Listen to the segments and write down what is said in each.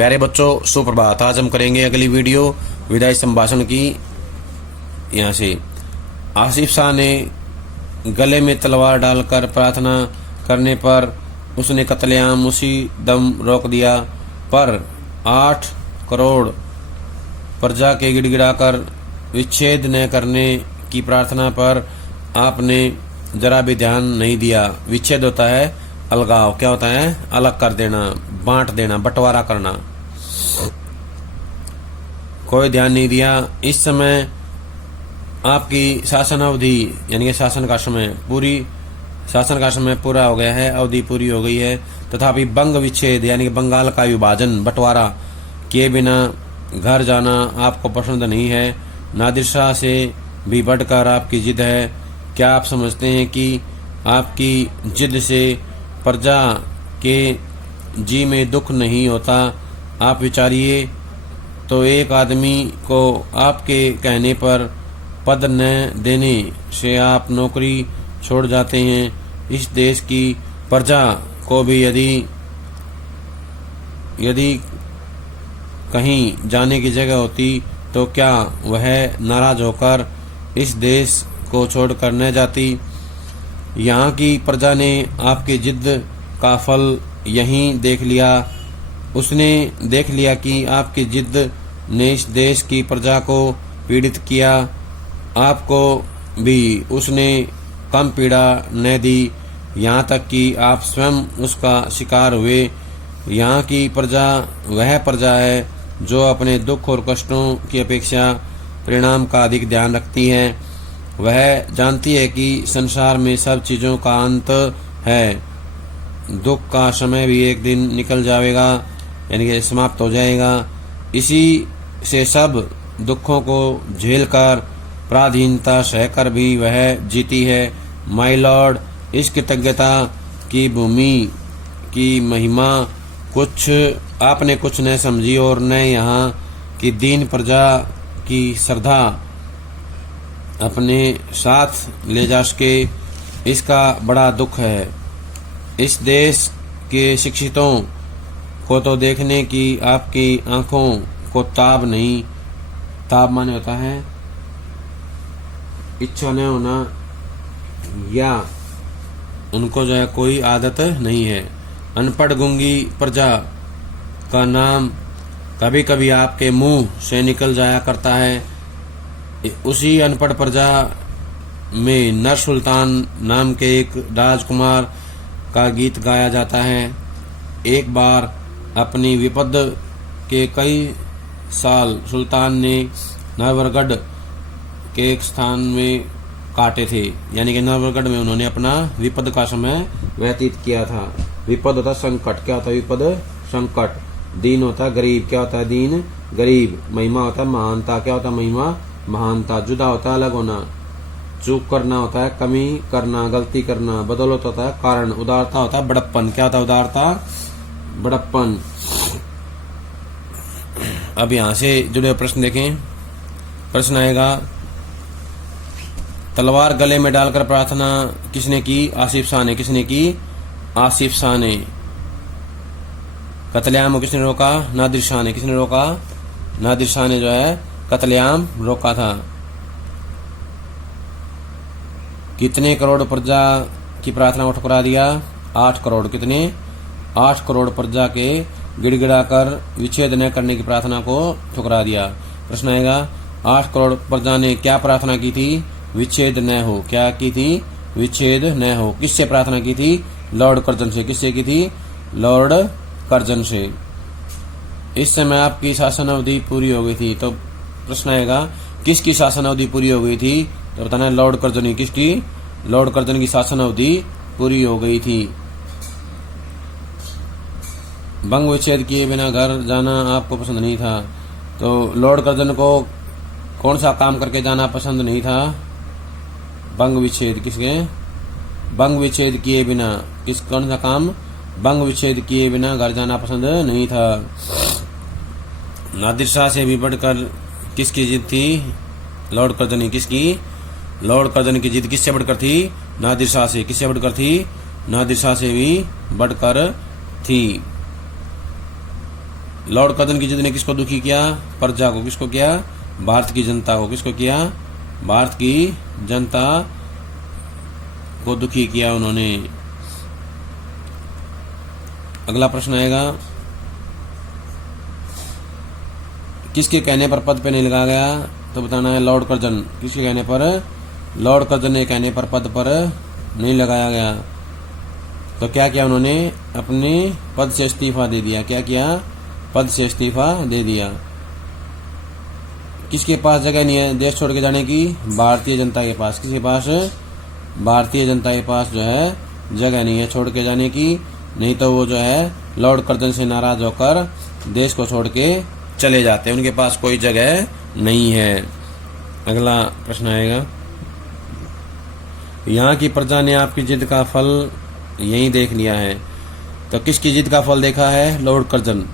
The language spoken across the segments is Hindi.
प्यारे बच्चों, सुप्रभात। आज हम करेंगे अगली वीडियो विदाई संभाषण की। यहाँ से आसिफ शाह ने गले में तलवार डालकर प्रार्थना करने पर उसने कत्लेआम उसी दम रोक दिया, पर 8 करोड़ प्रजा के गिड़गिड़ाकर विच्छेद न करने की प्रार्थना पर आपने जरा भी ध्यान नहीं दिया। विच्छेद होता है अलगाव, क्या होता है? अलग कर देना, बांट देना, बंटवारा करना। कोई ध्यान नहीं दिया। इस समय आपकी शासन अवधि यानी कि शासन का समय पूरा हो गया है, अवधि पूरी हो गई है। तथापि बंग विच्छेद यानी कि बंगाल का विभाजन, बंटवारा किए बिना घर जाना आपको पसंद नहीं है। नादिर शाह से भी बढ़कर आपकी जिद है। क्या आप समझते हैं कि आपकी जिद से प्रजा के जी में दुख नहीं होता? आप विचारिए तो एक आदमी को आपके कहने पर पद न देने से आप नौकरी छोड़ जाते हैं। इस देश की प्रजा को भी यदि कहीं जाने की जगह होती तो क्या वह नाराज होकर इस देश को छोड़कर न जाती? यहाँ की प्रजा ने आपकी जिद का फल यहीं देख लिया। उसने देख लिया कि आपकी जिद ने इस देश की प्रजा को पीड़ित किया। आपको भी उसने कम पीड़ा न दी, यहाँ तक कि आप स्वयं उसका शिकार हुए। यहाँ की प्रजा वह प्रजा है जो अपने दुख और कष्टों की अपेक्षा परिणाम का अधिक ध्यान रखती है। वह जानती है कि संसार में सब चीज़ों का अंत है। दुख का समय भी एक दिन निकल जाएगा, यानी कि समाप्त हो जाएगा। इसी से सब दुखों को झेलकर, पराधीनता सहकर भी वह जीती है। माय लॉर्ड, इस कृतज्ञता की भूमि की महिमा आपने कुछ न समझी और न यहाँ की दीन प्रजा की श्रद्धा अपने साथ ले जा सके। इसका बड़ा दुख है। इस देश के शिक्षितों को तो देखने की आपकी आंखों को ताब नहीं। ताब माने होता है इच्छा न होना, या उनको जो है कोई आदत नहीं है। अनपढ़ गूंगी प्रजा का नाम कभी कभी आपके मुंह से निकल जाया करता है। उसी अनपढ़ प्रजा में नर सुल्तान नाम के एक राजकुमार का गीत गाया जाता है। एक बार अपनी विपद के कई साल सुल्तान ने नरवरगढ़ के एक स्थान में काटे थे, यानी कि नरवरगढ़ में उन्होंने अपना विपद का समय व्यतीत किया था। विपद होता संकट, क्या होता है विपद? संकट। दीन होता है गरीब, क्या होता है दीन? गरीब। महिमा होता है महानता, क्या होता है महिमा? महानता। जुदा होता है अलग होना। चूक करना होता है कमी करना, गलती करना। बदौलत होता है कारण। उदारता होता है बड़प्पन, क्या होता है उदारता? बड़प्पन। अब यहाँ से जुड़े प्रश्न देखें। प्रश्न आएगा, तलवार गले में डालकर प्रार्थना किसने की? आसिफ शाह ने। किसने की? आसिफ शाह ने। कत्लेआम किसने रोका? नादिर शाह ने। किसने रोका? नादिर शाह ने जो है कत्लेआम रोका था। कितने करोड़ प्रजा की प्रार्थना को ठुकरा दिया? 8 करोड़। कितने? 8 करोड़ प्रजा के गिड़गिड़ाकर विच्छेद न करने की प्रार्थना को ठुकरा दिया। प्रश्न आएगा, 8 करोड़ प्रजा ने क्या प्रार्थना की थी? विच्छेद न हो। क्या की थी? विच्छेद न हो। किससे प्रार्थना की थी? लॉर्ड कर्जन से। किससे की थी? लॉर्ड कर्जन से। इस समय आपकी शासन अवधि पूरी हो गई थी। तो प्रश्न आएगा, किसकी शासन अवधि पूरी हो गई थी? तो बताना है लॉर्ड कर्जन की। किसकी? लॉर्ड कर्जन की शासन अवधि पूरी हो गई थी। बंग विच्छेद किए बिना घर जाना आपको पसंद नहीं था। तो लॉर्ड कर्जन को कौन सा काम करके जाना पसंद नहीं था? बंग विच्छेद। किसके? बंग विच्छेद किए बिना। कौन सा काम? बंग विच्छेद किए बिना घर जाना पसंद नहीं था। नादिर शाह से भी बढ़कर किसकी जिद थी? लॉर्ड कर्जन की। किसकी? लॉर्ड कर्जन की जिद किससे बढ़कर थी? नादिर शाह से। किससे बढ़कर थी? नादिर शाह से भी बढ़कर थी। लॉर्ड कर्जन की जिद ने किसको दुखी किया? प्रजा को। किसको किया? भारत की जनता को। किसको किया? भारत की जनता को दुखी किया उन्होंने। अगला प्रश्न आएगा, किसके कहने पर पद पे नहीं लगाया गया? तो बताना है लॉर्ड कर्जन। किसके कहने पर? लॉर्ड कर्जन के कहने पर पद पर नहीं लगाया गया। तो क्या किया उन्होंने? अपने पद से इस्तीफा दे दिया। क्या किया? पद से इस्तीफा दे दिया। किसके पास जगह नहीं है देश छोड़ के जाने की? भारतीय जनता के पास। किसके पास? भारतीय जनता के पास जो है जगह नहीं है छोड़ के जाने की, नहीं तो वो जो है लॉर्ड कर्जन से नाराज होकर देश को छोड़ के चले जाते हैं। उनके पास कोई जगह नहीं है। अगला प्रश्न आएगा, यहाँ की प्रजा ने आपकी जिद का फल यही देख लिया है। तो किसकी जिद का फल देखा है? Lord Curzon.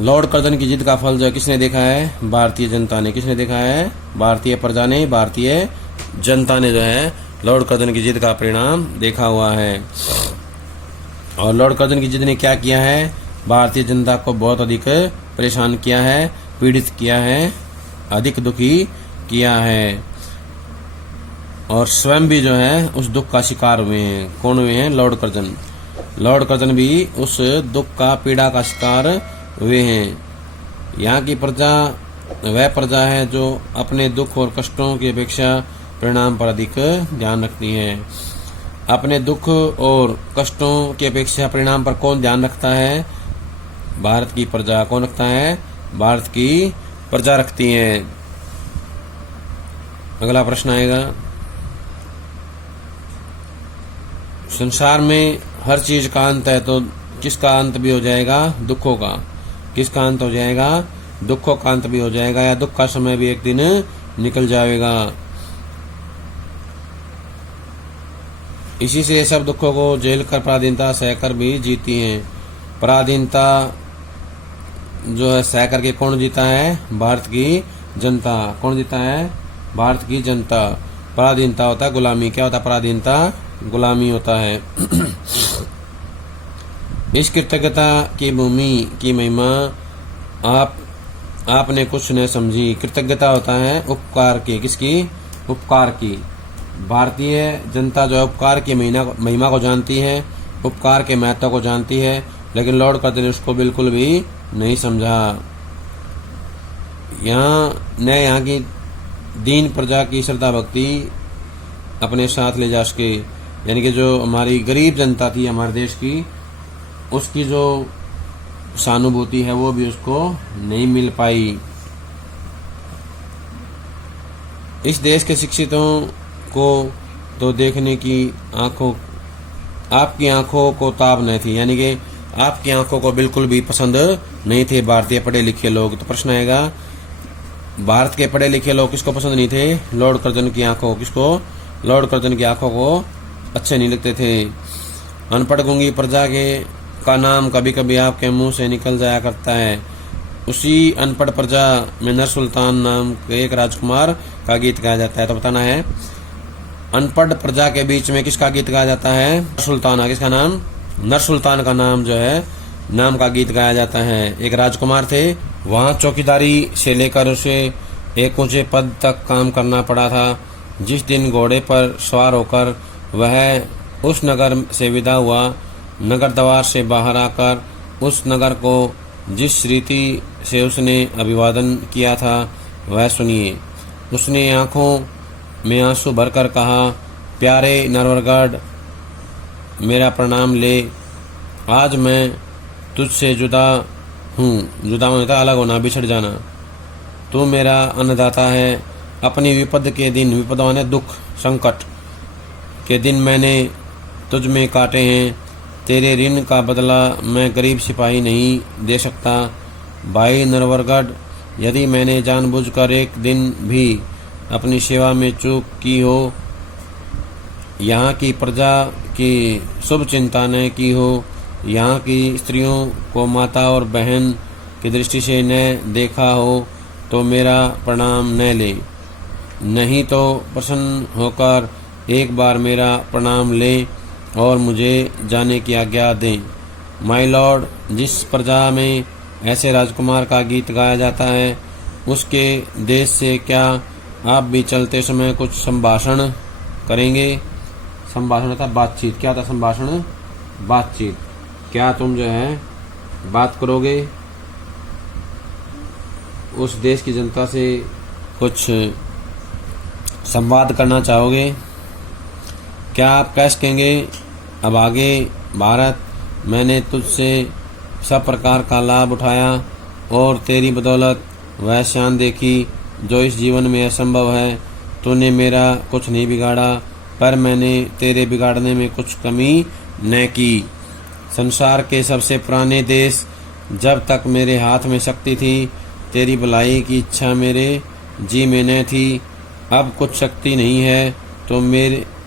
लॉर्ड कर्जन की जिद का फल जो है किसने देखा है? भारतीय जनता ने। किसने देखा है? भारतीय प्रजा ने, भारतीय जनता ने जो है लॉर्ड कर्जन की जिद का परिणाम देखा हुआ है। और लॉर्ड कर्जन की जिद ने क्या किया है? भारतीय जनता को बहुत अधिक परेशान किया है, पीड़ित किया है, अधिक दुखी किया है, और स्वयं भी जो है उस दुख का शिकार हुए हैं। कौन हुए हैं? Lord Curzon. लॉर्ड कर्जन भी उस दुख का, पीड़ा का शिकार हुए हैं। यहाँ की प्रजा वह प्रजा है जो अपने दुख और कष्टों की अपेक्षा परिणाम पर अधिक ध्यान रखती है। अपने दुख और कष्टों की अपेक्षा परिणाम पर कौन ध्यान रखता है? भारत की प्रजा। कौन रखता है? भारत की प्रजा रखती है। अगला प्रश्न आएगा, संसार में हर चीज का अंत है, तो किसका अंत भी हो जाएगा? दुखों का। किसका अंत हो जाएगा? दुखों का अंत भी हो जाएगा, या दुख का समय भी एक दिन निकल जाएगा। इसी से सब दुखों को झेल कर पराधीनता सहकर भी जीती हैं। पराधीनता जो है सहकर के कौन जीता है? भारत की जनता। कौन जीता है? भारत की जनता। पराधीनता होता है गुलामी। क्या होता है? पराधीनता गुलामी होता है। इस कृतज्ञता की भूमि की महिमा आपने कुछ न समझी। कृतज्ञता होता है उपकार की। किसकी? उपकार की। भारतीय जनता जो है उपकार की महिमा को जानती है, उपकार के महत्व को जानती है, लेकिन लॉर्ड कर्जन ने उसको बिल्कुल भी नहीं समझा। यहाँ की दीन प्रजा की श्रद्धा भक्ति अपने साथ ले जा सके, यानी कि जो हमारी गरीब जनता थी हमारे देश की, उसकी जो सहानुभूति है वो भी उसको नहीं मिल पाई। इस देश के शिक्षितों को तो देखने की आपकी आंखों को ताब नहीं थी, यानी कि आपकी आंखों को बिल्कुल भी पसंद नहीं थे भारतीय पढ़े लिखे लोग। तो प्रश्न आएगा, भारत के पढ़े लिखे लोग किसको पसंद नहीं थे? लॉर्ड कर्जन की आंखों। किसको? लॉर्ड कर्जन की आंखों को अच्छे नहीं लगते थे। अनपढ़ गूंगी प्रजा के का नाम कभी कभी आपके मुंह से निकल जाया करता है। उसी अनपढ़ प्रजा में नर सुल्तान नाम के एक राजकुमार का गीत गाया जाता है। तो बताना है अनपढ़ प्रजा के बीच में किसका गीत गाया जाता है? नर सुल्तान। किसका नाम? नर सुल्तान का नाम जो है नाम का गीत गाया जाता है। एक राजकुमार थे, वहाँ चौकीदारी से लेकर उसे एक ऊंचे पद तक काम करना पड़ा था। जिस दिन घोड़े पर सवार होकर वह उस नगर से विदा हुआ, नगर द्वार से बाहर आकर उस नगर को जिस रीति से उसने अभिवादन किया था वह सुनिए। उसने आंखों में आंसू भरकर कहा, प्यारे नरवरगढ़, मेरा प्रणाम ले। आज मैं तुझसे जुदा हूँ। जुदा होता अलग होना, बिछड़ जाना। तू मेरा अन्नदाता है। अपनी विपद के दिन, विपद माने दुख, संकट के दिन मैंने तुझ में काटे हैं। तेरे ऋण का बदला मैं गरीब सिपाही नहीं दे सकता। भाई नरवरगढ़, यदि मैंने जानबूझकर एक दिन भी अपनी सेवा में चूक की हो, यहाँ की प्रजा की शुभ चिंता न की हो, यहाँ की स्त्रियों को माता और बहन की दृष्टि से न देखा हो, तो मेरा प्रणाम न ले। नहीं तो प्रसन्न होकर एक बार मेरा प्रणाम ले और मुझे जाने की आज्ञा दें। माय लॉर्ड, जिस प्रजा में ऐसे राजकुमार का गीत गाया जाता है उसके देश से क्या आप भी चलते समय कुछ संभाषण करेंगे? संभाषण था बातचीत। क्या था संभाषण? बातचीत। क्या तुम जो है बात करोगे उस देश की जनता से, कुछ संवाद करना चाहोगे? क्या आप कैसे कहेंगे अब आगे भारत, मैंने तुझसे सब प्रकार का लाभ उठाया और तेरी बदौलत वह शान देखी जो इस जीवन में असंभव है। तूने मेरा कुछ नहीं बिगाड़ा, पर मैंने तेरे बिगाड़ने में कुछ कमी न की। संसार के सबसे पुराने देश, जब तक मेरे हाथ में शक्ति थी तेरी भलाई की इच्छा मेरे जी में न थी। अब कुछ शक्ति नहीं है तो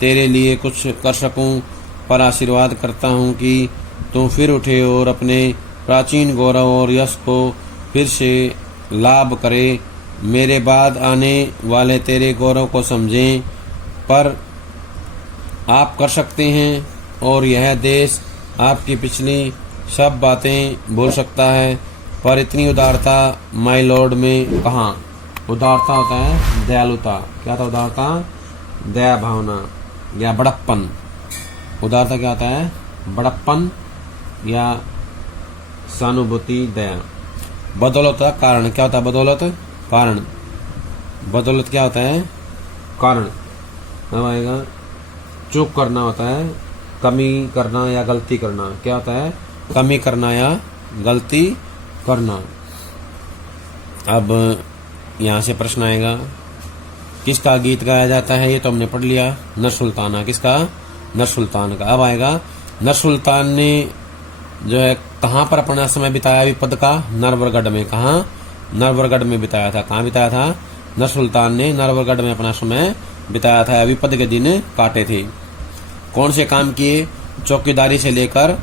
तेरे लिए कुछ कर सकूं, पर आशीर्वाद करता हूं कि तू फिर उठे और अपने प्राचीन गौरव और यश को फिर से लाभ करे। मेरे बाद आने वाले तेरे गौरव को समझें, पर आप कर सकते हैं और यह देश आपकी पिछली सब बातें भूल सकता है, पर इतनी उदारता माय लॉर्ड में कहाँ? उदारता होता है दयालुता। क्या था उदारता? दया भावना या बड़प्पन। उदारता क्या होता है? बड़प्पन या सहानुभूति, दया। बदौलत का कारण। क्या होता है बदौलत? कारण। बदौलत क्या होता है? कारण। अब आएगा चूक करना होता है, कमी करना या गलती करना। क्या होता है? कमी करना या गलती करना। अब यहाँ से प्रश्न आएगा, किसका गीत गाया जाता है? ये तो हमने पढ़ लिया, नरसुल्ताना। किसका? नरसुल्तान का। अब आएगा नरसुल्तान ने जो है कहाँ पर अपना समय बिताया विपद का? नरवरगढ़ में। कहाँ? नरवरगढ़ में बिताया था। कहाँ बिताया था? नरसुल्तान ने नरवरगढ़ में अपना समय बिताया था, विपद के दिन काटे थे। कौन से काम किए? चौकीदारी से लेकर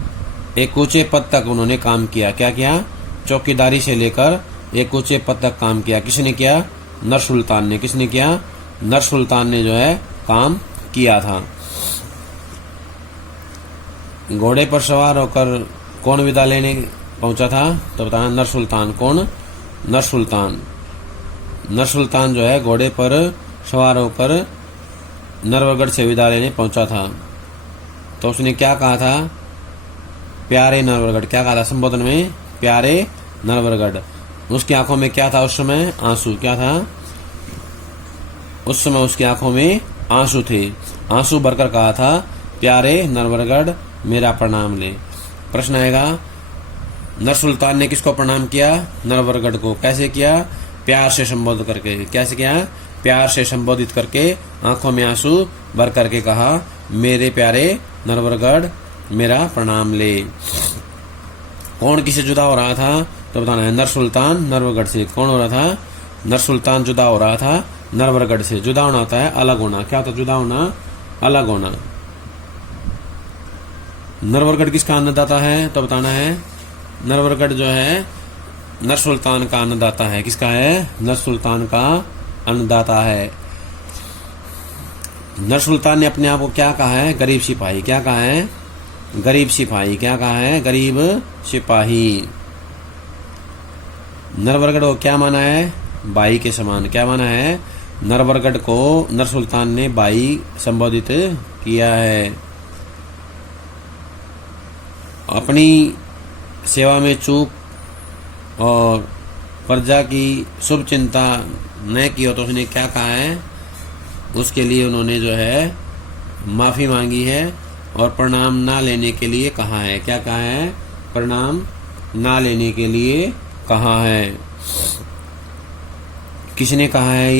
एक ऊंचे पद तक उन्होंने काम किया। क्या किया? चौकीदारी से लेकर एक ऊंचे पद तक काम किया। किसने किया? नरसुल्तान ने। किसने किया? नरसुल्तान ने जो है काम किया था। घोड़े पर सवार होकर कौन विदा लेने पहुंचा था? तो बताना नरसुल्तान। कौन? नरसुल्तान। नरसुल्तान जो है घोड़े पर सवार होकर नरवरगढ़ से विदा लेने पहुंचा था। तो उसने क्या कहा था? प्यारे नरवरगढ़। क्या कहा था संबोधन में? प्यारे नरवरगढ़। उसकी आंखों में क्या था उस समय? आंसू। क्या था उस समय? उसकी आंखों में आंसू थे। आंसू भरकर कहा था, प्यारे नरवरगढ़ मेरा प्रणाम ले। प्रश्न आएगा, नरसुल्तान ने किसको प्रणाम किया? नरवरगढ़ को। कैसे किया? प्यार से संबोधित करके। कैसे किया? प्यार से संबोधित करके, आंखों में आंसू भर करके कहा, मेरे प्यारे नरवरगढ़ मेरा प्रणाम ले। कौन किसे जुदा हो रहा था? तो बताना है नरसुल्तान नरवरगढ़ से। कौन हो रहा था? नरसुल्तान जुदा हो रहा था नरवरगढ़ से। जुदा होना होता है अलग होना। क्या होता है जुदा होना? अलग होना। नरवरगढ़ किसका अन्नदाता है? तो बताना है नरवरगढ़ जो है नरसुल्तान का अन्नदाता है। किसका है? नरसुल्तान का अन्नदाता है। नरसुल्तान ने अपने आप को क्या कहा है? गरीब सिपाही। क्या कहा है? गरीब सिपाही। क्या कहा है? गरीब सिपाही। नरवरगढ़ को क्या माना है? भाई के समान। क्या माना है? नरवरगढ़ को नरसुल्तान ने भाई संबोधित किया है। अपनी सेवा में चूक और प्रजा की शुभ चिंता न की हो तो उसने क्या कहा है? उसके लिए उन्होंने जो है माफी मांगी है और प्रणाम ना लेने के लिए कहा है। क्या कहा है? प्रणाम ना लेने के लिए कहा है। किसने कहा है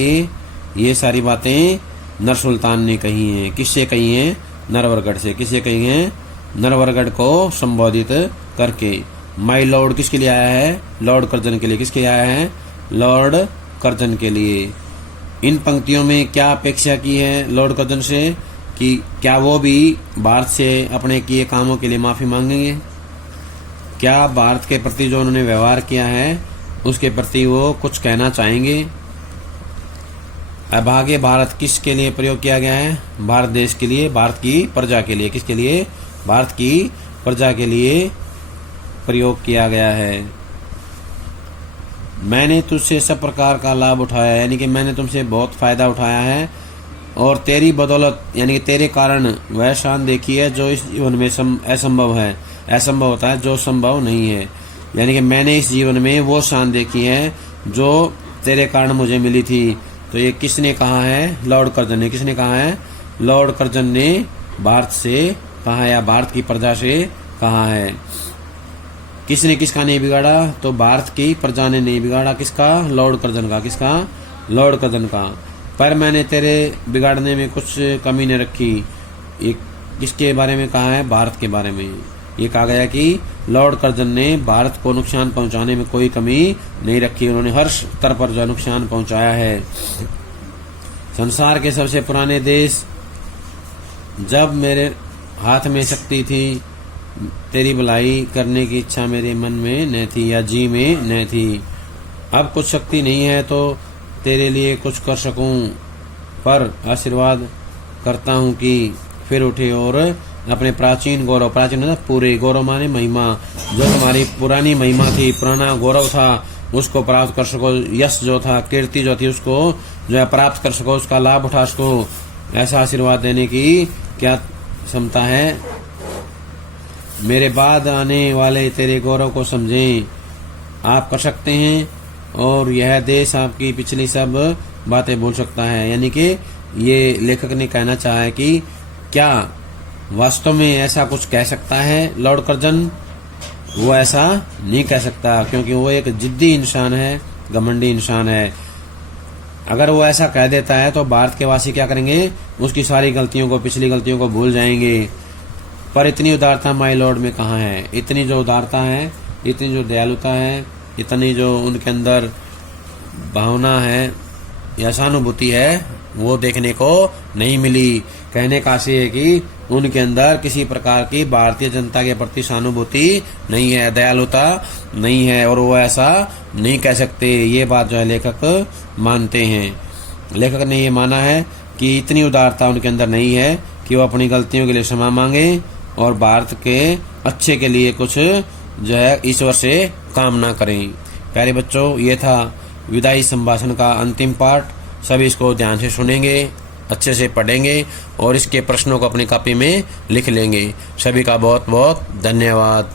ये सारी बातें नरसुल्तान ने कही हैं। किससे कही हैं? नरवरगढ़ से। किससे कही हैं? नरवरगढ़ को संबोधित करके। माय लॉर्ड किसके लिए आया है? लॉर्ड कर्जन के लिए। किसके लिए आया है? लॉर्ड कर्जन के लिए। इन पंक्तियों में क्या अपेक्षा की है लॉर्ड कर्जन से कि क्या वो भी भारत से अपने किए कामों के लिए माफी मांगेंगे? क्या भारत के प्रति जो उन्होंने व्यवहार किया है उसके प्रति वो कुछ कहना चाहेंगे? अब आगे भारत किसके लिए प्रयोग किया गया है? भारत देश के लिए, भारत की प्रजा के लिए। किसके लिए? भारत की प्रजा के लिए प्रयोग किया गया है। मैंने तुझसे सब प्रकार का लाभ उठाया, यानी कि मैंने तुमसे बहुत फायदा उठाया है, और तेरी बदौलत यानी कि तेरे कारण वह शान देखी है जो इस जीवन में असंभव है। असंभव होता है जो संभव नहीं है, यानी कि मैंने इस जीवन में वो शान देखी है जो तेरे कारण मुझे मिली थी। तो ये किसने कहा है? लॉर्ड कर्जन ने। किसने कहा है? लॉर्ड कर्जन ने भारत से कहा है, या भारत की प्रजा से कहा है। किसने किसका नहीं बिगाड़ा? तो भारत की प्रजा ने नहीं बिगाड़ा। किसका? लॉर्ड कर्जन का। किसका? लॉर्ड कर्जन का। पर मैंने तेरे बिगाड़ने में कुछ कमी नहीं रखी। ये किसके बारे में कहा है? भारत के बारे में। ये कहा गया कि लॉर्ड कर्जन ने भारत को नुकसान पहुंचाने में कोई कमी नहीं रखी। उन्होंने हर स्तर पर जो नुकसान पहुंचाया है। संसार के सबसे पुराने देश, जब मेरे हाथ में शक्ति थी, तेरी भलाई करने की इच्छा मेरे मन में न थी, या जी में न थी। अब कुछ शक्ति नहीं है तो तेरे लिए कुछ कर सकूं, पर आशीर्वाद करता हूं कि फिर उठे और अपने प्राचीन गौरव, प्राचीन मतलब पूरे गौरव माने महिमा, जो तुम्हारी पुरानी महिमा थी, पुराना गौरव था, उसको प्राप्त कर सको। यश जो था, कीर्ति जो थी, उसको जो है प्राप्त कर सको, उसका लाभ उठा सको। ऐसा आशीर्वाद देने की क्या क्षमता है? मेरे बाद आने वाले तेरे गौरव को समझें, आप कर सकते हैं, और यह देश आपकी पिछली सब बातें भूल सकता है। यानी कि ये लेखक ने कहना चाहा है कि क्या वास्तव में ऐसा कुछ कह सकता है लॉर्ड कर्जन? वो ऐसा नहीं कह सकता, क्योंकि वो एक जिद्दी इंसान है, घमंडी इंसान है। अगर वो ऐसा कह देता है तो भारत के वासी क्या करेंगे? उसकी सारी गलतियों को, पिछली गलतियों को भूल जाएंगे। पर इतनी उदारता माय लॉर्ड में कहाँ है? इतनी जो उदारता है, इतनी जो दयालुता है, इतनी जो उनके अंदर भावना है या सहानुभूति है, वो देखने को नहीं मिली। कहने का आशय है कि उनके अंदर किसी प्रकार की भारतीय जनता के प्रति सहानुभूति नहीं है, दयालुता नहीं है, और वो ऐसा नहीं कह सकते। ये बात जो है लेखक मानते हैं। लेखक ने ये माना है कि इतनी उदारता उनके अंदर नहीं है कि वो अपनी गलतियों के लिए क्षमा मांगे और भारत के अच्छे के लिए कुछ जो है ईश्वर से कामना करें। प्यारे बच्चों, ये था विदाई संभाषण का अंतिम पार्ट। सभी इसको ध्यान से सुनेंगे, अच्छे से पढ़ेंगे और इसके प्रश्नों को अपनी कॉपी में लिख लेंगे। सभी का बहुत बहुत धन्यवाद।